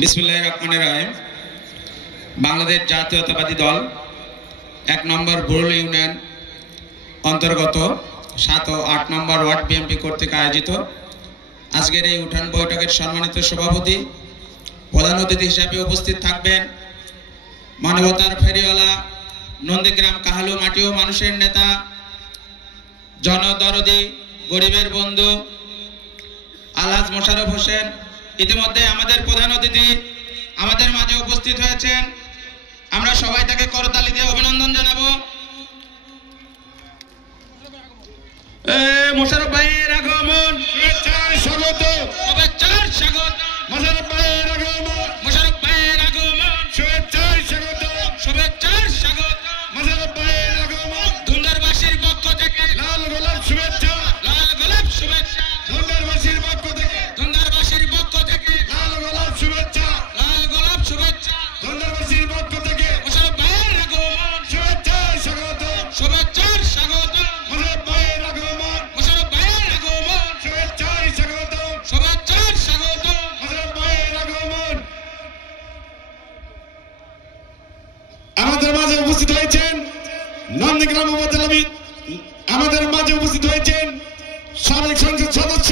বিসমিল্লাহির রহমানির রহিম। বাংলাদেশ জাতীয়তাবাদী দল ১ নম্বর বুরুল ইউনিয়ন অন্তর্গত ৭ ও ৮ নম্বর ওয়ার্ড বিএনপি কর্তৃক আয়োজিত আজকের এই উঠান বৈঠকের সম্মানিত সভাপতি, প্রধান অতিথি হিসেবে উপস্থিত থাকবেন মানবতার ফেরিওয়ালা, নন্দীগ্রাম কাহালু মাটি ও মানুষের নেতা, জনদরদি, গরিবের বন্ধু আলহাজ মোশাররফ হোসেন। ইতিমধ্যে আমাদের প্রধান অতিথি আমাদের মাঝে উপস্থিত হয়েছেন, আমরা সবাই তাকে করতালি দিয়ে অভিনন্দন জানাবো। মোশাররফ ভাইয়ের আগমন, শুভেচ্ছার স্বাগত, শুভেচ্ছার স্বাগত। মোশাররফ ভাইয়ের আগমন, মোশাররফ ভাইয়ের আগমন, শুভেচ্ছার স্বাগত, শুভেচ্ছার স্বাগত। মোশাররফ ভাইয়ের আগমন। ধুন্দরবাসীর পক্ষ থেকে লাল গোলাপ শুভেচ্ছা, লাল গোলাপ শুভেচ্ছা। ধুন্দরবাসীর পক্ষ থেকে ধুন্দরবাসীর পক্ষ থেকে লাল গোলাপ শুভেচ্ছা, লাল গোলাপ শুভেচ্ছা। ধুন্দরবাসীর পক্ষ থেকে মোশাররফ ভাইয়ের আগমন, শুভেচ্ছার স্বাগত, শুভেচ্ছার স্বাগত। মোশাররফ ভাইয়ের আগমন, মোশাররফ ভাইয়ের আগমন, শুভেচ্ছার স্বাগত, শুভেচ্ছার স্বাগত। মোশাররফ ভাইয়ের আগমন। আমাদের মাঝে উপস্থিত হয়েছেন নন্দীগ্রাম উপজেলাবিদ, আমাদের মাঝে উপস্থিত হয়েছেন সাবেক সংসদ সদস্য,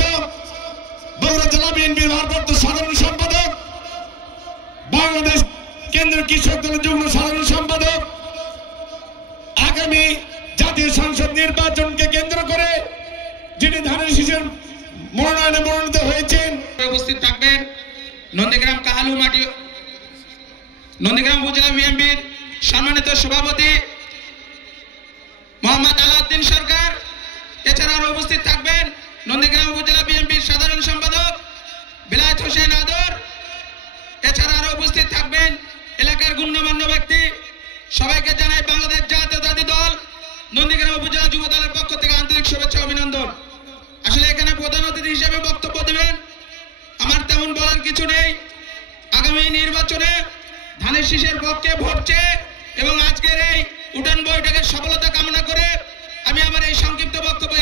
বগুড়া জেলা বিএনপির ভারপ্রাপ্ত সাধারণ সম্পাদক, বাংলাদেশ কেন্দ্রীয় কৃষক দলের যুগ্ম সাধারণ সম্পাদক। আগামী জাতীয় সংসদ নির্বাচনকে কেন্দ্র করে যিনি ধানের শীষের মনোনয়নে মনোনীত হয়েছেন, উপস্থিত থাকবেন নন্দীগ্রাম কাহালু মাটি, নন্দীগ্রাম উপজেলা বিএনপির সম্মানিত সভাপতি মোহাম্মদ আলাউদ্দিন সরকার। এছাড়া আরো উপস্থিত থাকবেন নন্দীগ্রাম উপজেলা বিএনপির সাধারণ সম্পাদক বিলায়েত হোসেন আদর। এছাড়া আরো উপস্থিত থাকবেন এলাকার গণ্যমান্য ব্যক্তি। সবাইকে জানাই বাংলাদেশ জাতীয়তাবাদী দল নন্দীগ্রাম উপজেলা যুব দলের পক্ষ থেকে আন্তরিক শুভেচ্ছা অভিনন্দন। আসলে এখানে প্রধান অতিথি হিসেবে বক্তব্য দেবেন আমার তেমন বলার কিছু নেই। আগামী নির্বাচনে ধানের শীষের পক্ষে ভোট চেয়ে এবং আজকের এই উঠান বৈঠকের সফলতা কামনা করে আমি আমার এই সংক্ষিপ্ত বক্তব্য